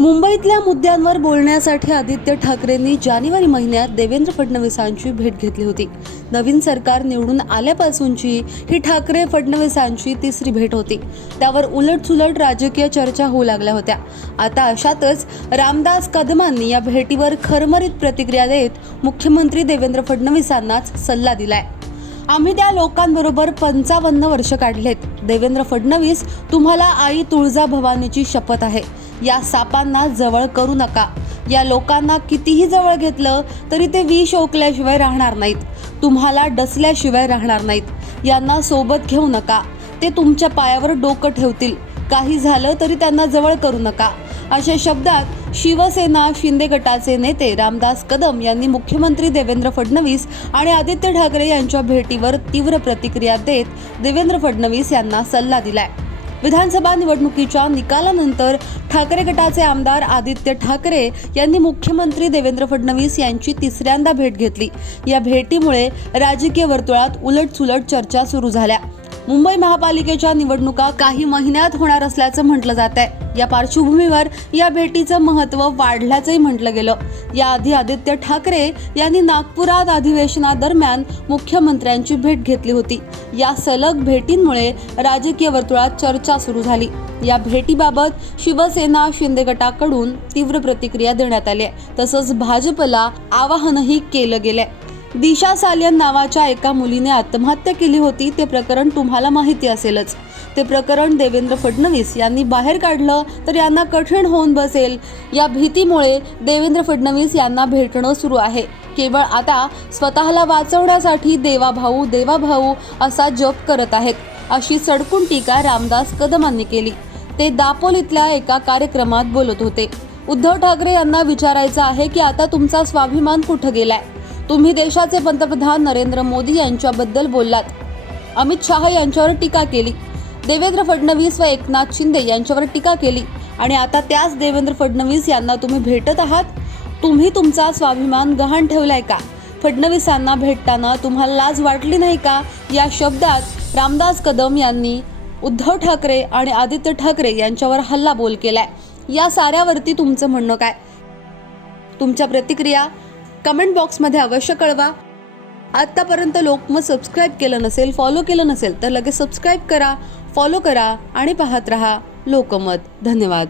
मुंबईतल्या मुद्द्यांवर बोलण्यासाठी आदित्य ठाकरेंनी जानेवारी महिन्यात देवेंद्र फडणवीसांची भेट घेतली होती. नवीन सरकार निवडून आल्यापासूनची ही ठाकरे फडणवीसांची तिसरी भेट होती. त्यावर उलटसुलट राजकीय चर्चा होऊ लागल्या होत्या. आता अशातच रामदास कदमांनी या भेटीवर खरमरीत प्रतिक्रिया देत मुख्यमंत्री देवेंद्र फडणवीसांनाच सल्ला दिलाय. आम्ही त्या लोकांबरोबर पंचावन्न वर्ष काढलेत. देवेंद्र फडणवीस तुम्हाला आई तुळजा भवानीची शपथ आहे. या सापांना जवळ करू नका. या लोकांना कितीही जवळ घेतलं तरी ते विष ओकल्याशिवाय राहणार नाहीत. तुम्हाला डसल्याशिवाय राहणार नाहीत. यांना सोबत घेऊ नका. ते तुमच्या पायावर डोकं ठेवतील. काही झालं तरी त्यांना जवळ करू नका. अशा शब्दात शिवसेना शिंदे गटाचे नेते रामदास कदम यांनी मुख्यमंत्री देवेंद्र फडणवीस आणि आदित्य ठाकरे यांच्या भेटीवर तीव्र प्रतिक्रिया देत देवेंद्र फडणवीस यांना सल्ला दिलाय. विधानसभा निवडणुकीच्या निकालानंतर ठाकरे गटाचे आमदार आदित्य ठाकरे यांनी मुख्यमंत्री देवेंद्र फडणवीस यांची तिसऱ्यांदा भेट घेतली. या भेटीमुळे राजकीय वर्तुळात उलटसुलट चर्चा सुरू झाल्या. मुंबई महापालिकेच्या निवडणुका काही महिन्यात होणार असल्याचं म्हटलं जात आहे. या पार्श्वभूमीवर या भेटीचं महत्त्व वाढल्याचंही म्हटलं गेलं. याआधी आदित्य ठाकरे यांनी नागपुरात अधिवेशनादरम्यान मुख्यमंत्र्यांची भेट घेतली होती. या सलग भेटींमुळे राजकीय वर्तुळात चर्चा सुरू झाली. या भेटीबाबत शिवसेना शिंदे गटाकडून तीव्र प्रतिक्रिया देण्यात आली आहे. तसंच भाजपला आवाहनही केलं गेलंय. दिशा सालियन नावाच्या एका मुलीने आत्महत्या केली होती. ते प्रकरण तुम्हाला माहिती असेलच. ते प्रकरण देवेंद्र फडणवीस यांनी बाहेर काढलं तर यांना कठीण होऊन बसेल. या भीतीमुळे देवेंद्र फडणवीस यांना भेटणं सुरू आहे. केवळ आता स्वतःला वाचवण्यासाठी देवाभाऊ देवाभाऊ असा जप करत आहेत. अशी सडकून टीका रामदास कदमांनी केली. ते दापोलीतल्या एका कार्यक्रमात बोलत होते. उद्धव ठाकरे यांना विचारायचं आहे की आता तुमचा स्वाभिमान कुठं गेलाय? तुम्ही देशाचे पंतप्रधान नरेंद्र मोदी यांच्याबद्दल बोललात. अमित शहा यांच्यावर टीका केली. देवेंद्र फडणवीस व एकनाथ शिंदे यांच्यावर टीका केली. आणि आता त्याच देवेंद्र फडणवीस यांना तुम्ही भेटत आहात? तुम्ही तुमचा स्वाभिमान गहाण ठेवलाय का? फडणवीसांना भेटताना तुम्हाला लाज वाटली नाही का? या शब्दात रामदास कदम यांनी उद्धव ठाकरे आणि आदित्य ठाकरे यांच्यावर हल्ला बोल केलाय. या साऱ्यावरती तुमचं म्हणणं काय? तुमच्या प्रतिक्रिया कमेंट बॉक्समध्ये अवश्य कळवा. आत्तापर्यंत लोकमत सबस्क्राईब केलं नसेल फॉलो केलं नसेल तर लगेच सबस्क्राईब करा फॉलो करा आणि पाहत रहा लोकमत. धन्यवाद.